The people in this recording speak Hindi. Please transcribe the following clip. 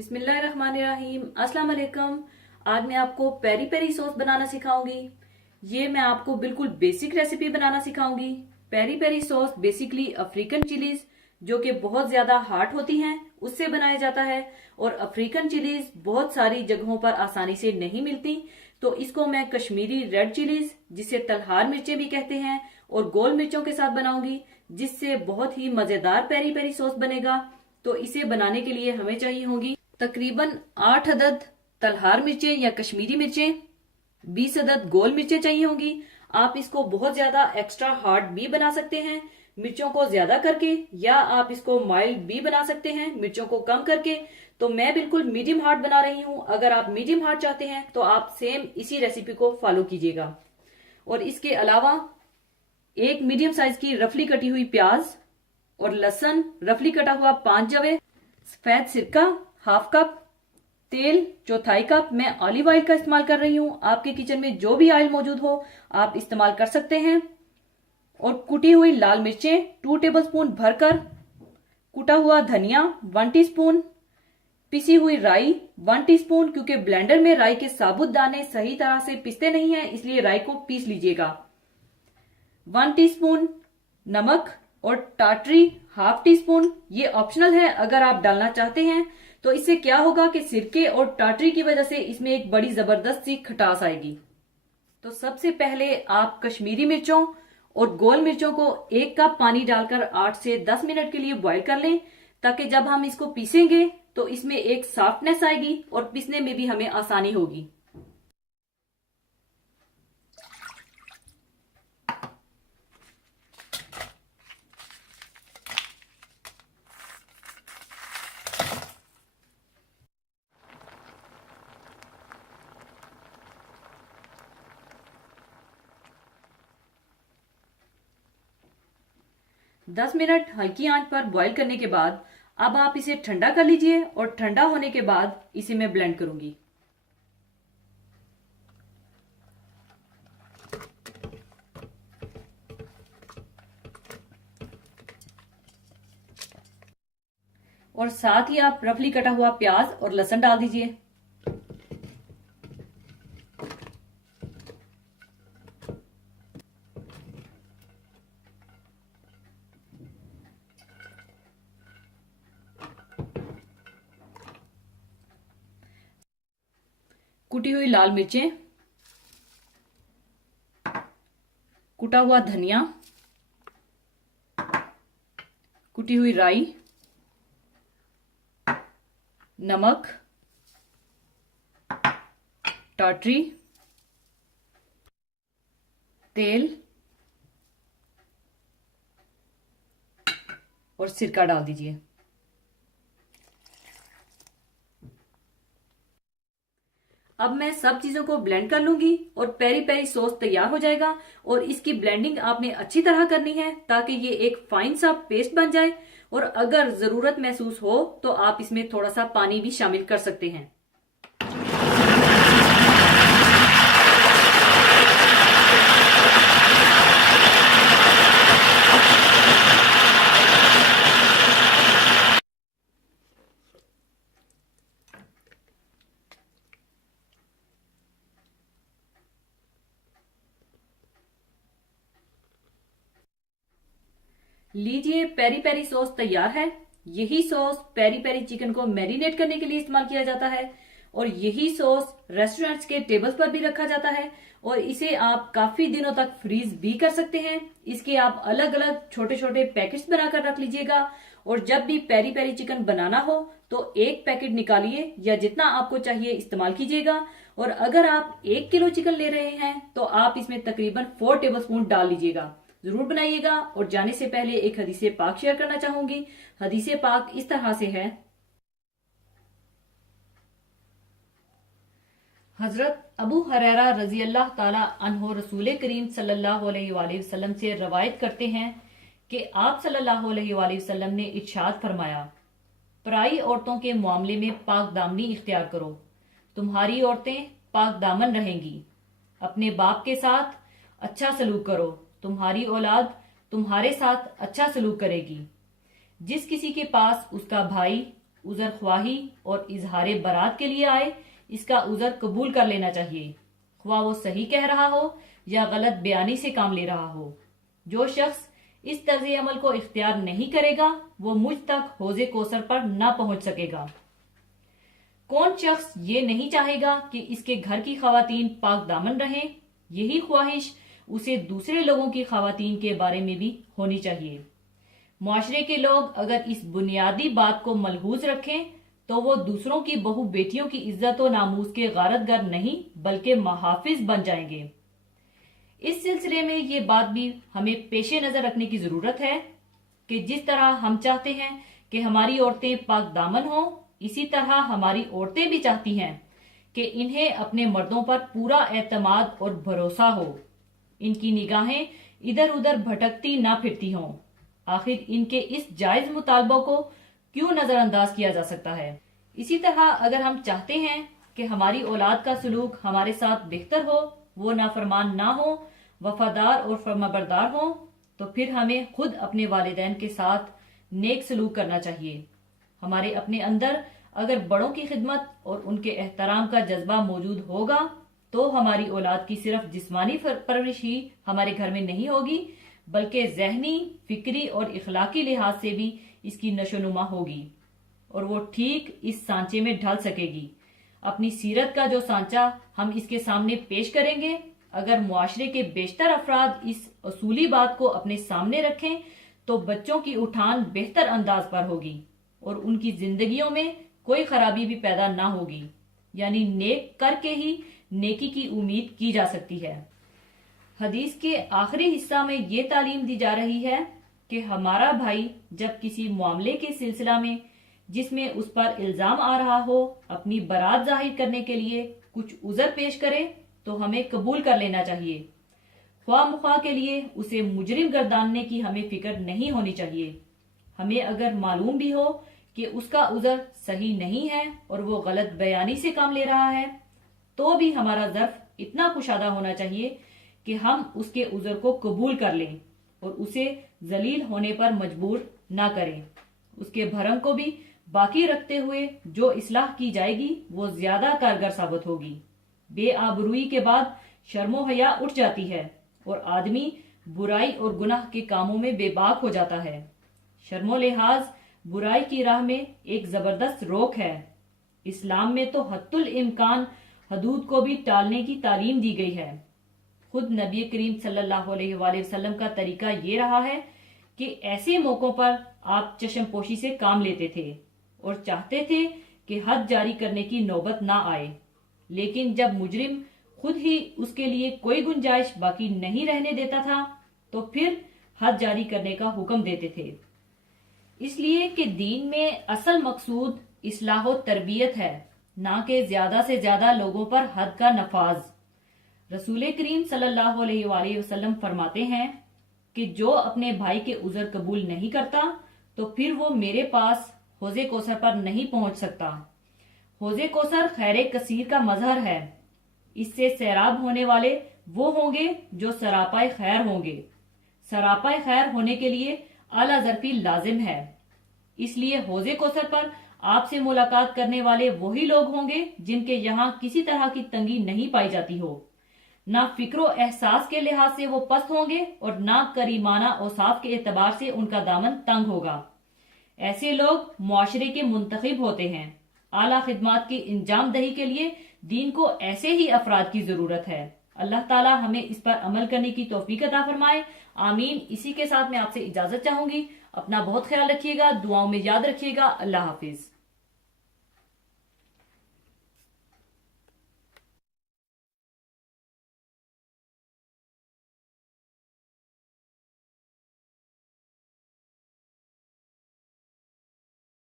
बिस्मिल्लाहिर्रहमानिर्रहीम। अस्सलाम वालेकुम। आज मैं आपको पेरी पेरी सॉस बनाना सिखाऊंगी। ये मैं आपको बिल्कुल बेसिक रेसिपी बनाना सिखाऊंगी। Peri peri sauce basically African chillies जो कि बहुत ज्यादा हार्ड होती हैं उससे बनाया जाता है, और अफ्रीकन चिलीज बहुत सारी जगहों पर आसानी से नहीं मिलती, तो इसको मैं कश्मीरी रेड चिलीज जिसे तलहार मिर्चें भी कहते हैं और गोल मिर्चों के साथ बनाऊंगी, जिससे बहुत ही मजेदार पेरी पेरी सॉस बनेगा। तो इसे बनाने के लिए हमें चाहिए होंगी तकरीबन 8 अदद तलहार मिर्चें या कश्मीरी मिर्चें, 20 अदद गोल मिर्चें चाहिए होंगी। आप इसको बहुत ज्यादा एक्स्ट्रा हार्ड भी बना सकते हैं मिर्चों को ज्यादा करके, या आप इसको माइल्ड भी बना सकते हैं मिर्चों को कम करके। तो मैं बिल्कुल मीडियम हार्ड बना रही हूं। अगर आप मीडियम हार्ड चाहते हैं तो आप सेम इसी रेसिपी को फॉलो कीजिएगा। और इसके अलावा एक मीडियम साइज की रफली कटी हुई प्याज और लहसुन रफली कटा हुआ 5 जवे, सफेद सिरका हाफ कप, तेल चौथाई कप। मैं ऑलिव ऑयल का इस्तेमाल कर रही हूं। आपके किचन में जो भी ऑयल मौजूद हो आप इस्तेमाल कर सकते हैं। और कुटी हुई लाल मिर्चें 2 टेबलस्पून भरकर, कुटा हुआ धनिया 1 टीस्पून, पिसी हुई राई 1 टीस्पून, क्योंकि ब्लेंडर में राई के साबुत दाने सही तरह से पिसते नहीं हैं, इसलिए राई को पीस लीजिएगा। 1 टीस्पून नमक और टाटरी हाफ टी स्पून। ये ऑप्शनल है, अगर आप डालना चाहते हैं तो इससे क्या होगा कि सिरके और टाटरी की वजह से इसमें एक बड़ी जबरदस्त सी खटास आएगी। तो सबसे पहले आप कश्मीरी मिर्चों और गोल मिर्चों को 1 कप पानी डालकर 8 से 10 मिनट के लिए बॉईल कर लें, ताकि जब हम इसको पीसेंगे तो इसमें एक सॉफ्टनेस आएगी और पीसने में भी हमें आसानी होगी। दस मिनट हल्की आंच पर बॉईल करने के बाद अब आप इसे ठंडा कर लीजिए, और ठंडा होने के बाद इसे मैं ब्लेंड करूंगी। और साथ ही आप रफली कटा हुआ प्याज और लहसुन डाल दीजिए। कुटी हुई लाल मिर्चें, कुटा हुआ धनिया, कुटी हुई राई, नमक, टाटरी, तेल और सिरका डाल दीजिए। अब मैं सब चीजों को ब्लेंड कर लूंगी और पेरी पेरी सॉस तैयार हो जाएगा। और इसकी ब्लेंडिंग आपने अच्छी तरह करनी है ताकि ये एक फाइन सा पेस्ट बन जाए, और अगर जरूरत महसूस हो तो आप इसमें थोड़ा सा पानी भी शामिल कर सकते हैं। लीजिए, पेरी पेरी सॉस तैयार है। यही सॉस पेरी पेरी चिकन को मैरिनेट करने के लिए इस्तेमाल किया जाता है, और यही सॉस रेस्टोरेंट्स के टेबल्स पर भी रखा जाता है, और इसे आप काफी दिनों तक फ्रीज भी कर सकते हैं। इसके आप अलग अलग छोटे छोटे पैकेट्स बनाकर रख लीजिएगा, और जब भी पेरी पेरी चिकन बनाना हो तो एक पैकेट निकालिए या जितना आपको चाहिए इस्तेमाल कीजिएगा। और अगर आप 1 किलो चिकन ले रहे हैं तो आप इसमें तकरीबन 4 टेबलस्पून डाल लीजिएगा। जरूर बनाइएगा। और जाने से पहले एक हदीसे पाक शेयर करना चाहूंगी। हदीसे पाक इस तरह से है। हजरत अबू हुरैरा रजी अल्लाह ताला अन्हो रसूल करीम सल्लल्लाहु अलैहि वसल्लम से रवायत करते हैं कि आप सल्लल्लाहु अलैहि वसल्लम ने इरशाद फरमाया, पराई औरतों के मामले में पाक दामनी इख्तियार करो, तुम्हारी औरतें पाक दामन रहेंगी। अपने बाप के साथ अच्छा सलूक करो, तुम्हारी औलाद तुम्हारे साथ अच्छा सलूक करेगी। जिस किसी के पास उसका भाई उज़र ख्वाही और इजहार बरात के लिए आए, इसका उज़र कबूल कर लेना चाहिए, ख्वाह वो सही कह रहा हो या गलत बयानी से काम ले रहा हो। जो शख्स इस तर्ज अमल को इख्तियार नहीं करेगा वो मुझ तक हौज़े कौसर पर ना पहुंच सकेगा। कौन शख्स ये नहीं चाहेगा कि इसके घर की खवातीन पाक दामन रहें? यही ख्वाहिश उसे दूसरे लोगों की खवातीन के बारे में भी होनी चाहिए। मुआशरे के लोग अगर इस बुनियादी बात को मलहूज रखें तो वो दूसरों की बहू बेटियों की इज्जत और नामूस के गारतगर नहीं बल्कि महाफिज बन जाएंगे। इस सिलसिले में ये बात भी हमें पेशे नजर रखने की जरूरत है कि जिस तरह हम चाहते हैं कि हमारी औरतें पाक दामन हों, इसी तरह हमारी औरतें भी चाहती हैं कि इन्हें अपने मर्दों पर पूरा एतमाद और भरोसा हो, इनकी निगाहें इधर उधर भटकती ना फिरती हों। आखिर इनके इस जायज मुतालबों को क्यों नजरअंदाज किया जा सकता है? इसी तरह अगर हम चाहते हैं कि हमारी औलाद का सलूक हमारे साथ बेहतर हो, वो नाफरमान ना हो, वफादार और फर्माबरदार हो, तो फिर हमें खुद अपने वालिदैन के साथ नेक सलूक करना चाहिए। हमारे अपने अंदर अगर बड़ों की खिदमत और उनके एहतराम का जज्बा मौजूद होगा तो हमारी औलाद की सिर्फ जिस्मानी परवरिश ही हमारे घर में नहीं होगी बल्कि जहनी, फिक्री और इखलाकी लिहाज से भी इसकी नशोनुमा होगी और वो ठीक इस सांचे में ढल सकेगी। अपनी सीरत का जो सांचा हम इसके सामने पेश करेंगे, अगर मुआशरे के बेशतर अफराद इस असूली बात को अपने सामने रखें तो बच्चों की उठान बेहतर अंदाज पर होगी और उनकी जिंदगियों में कोई खराबी भी पैदा ना होगी। यानी नेक करके ही नेकी की उम्मीद की जा सकती है। हदीस के आखिरी हिस्सा में ये तालीम दी जा रही है कि हमारा भाई जब किसी मामले के सिलसिला में जिसमें उस पर इल्जाम आ रहा हो अपनी बरात जाहिर करने के लिए कुछ उज़र पेश करे तो हमें कबूल कर लेना चाहिए। ख्वाह मुख्वाह के लिए उसे मुजरिम गर्दानने की हमें फिक्र नहीं होनी चाहिए। हमें अगर मालूम भी हो कि उसका उज़र सही नहीं है और वो गलत बयानी से काम ले रहा है तो भी हमारा ज़र्फ इतना कुशादा होना चाहिए कि हम उसके उज़र को कबूल कर लें और उसे जलील होने पर मजबूर ना करें। उसके भरम को भी बाकी रखते हुए जो इस्लाह की जाएगी वो ज्यादा कारगर साबित होगी। बेआबरूई के बाद शर्मो हया उठ जाती है और आदमी बुराई और गुनाह के कामों में बेबाक हो जाता है। शर्मो लिहाज बुराई की राह में एक जबरदस्त रोक है। इस्लाम में तो हद्दुल इम्कान हदूद को भी टालने की तालीम दी गई है। खुद नबी करीम सल्लल्लाहु अलैहि वसल्लम का तरीका ये रहा है कि ऐसे मौकों पर आप चश्मपोशी से काम लेते थे और चाहते थे कि हद जारी करने की नौबत ना आए, लेकिन जब मुजरिम खुद ही उसके लिए कोई गुंजाइश बाकी नहीं रहने देता था तो फिर हद जारी करने का हुक्म देते थे। इसलिए कि दीन में असल मकसूद इस्लाह व तरबियत है, ना कि ज्यादा से ज्यादा लोगों पर हद का नफाज। रसूल करीम सल्लल्लाहु अलैहि वसल्लम फरमाते हैं कि जो अपने भाई के उज़र कबूल नहीं करता तो फिर वो मेरे पास हौज़े कौसर पर नहीं पहुंच सकता। हौज़े कौसर खैर कसीर का मजहर है। इससे सैराब होने वाले वो होंगे जो सरापाए खैर होंगे। सरापाए खैर होने के लिए आला ज़र्फी लाजिम है। इसलिए हौज़े कौसर पर आपसे मुलाकात करने वाले वही लोग होंगे जिनके यहाँ किसी तरह की तंगी नहीं पाई जाती हो। ना फिक्रो एहसास के लिहाज से वो पस्त होंगे और ना करीमाना औसाफ के एतबार से उनका दामन तंग होगा। ऐसे लोग मुआशरे के मुंतखब होते हैं। आला खिदमात की इंजाम दही के लिए दीन को ऐसे ही अफराद की जरूरत है। अल्लाह ताला हमें इस पर अमल करने की तौफीक अता फरमाए। आमीन। इसी के साथ मैं आपसे इजाजत चाहूंगी। अपना बहुत ख्याल रखिएगा, दुआओं में याद रखिएगा। अल्लाह हाफिज।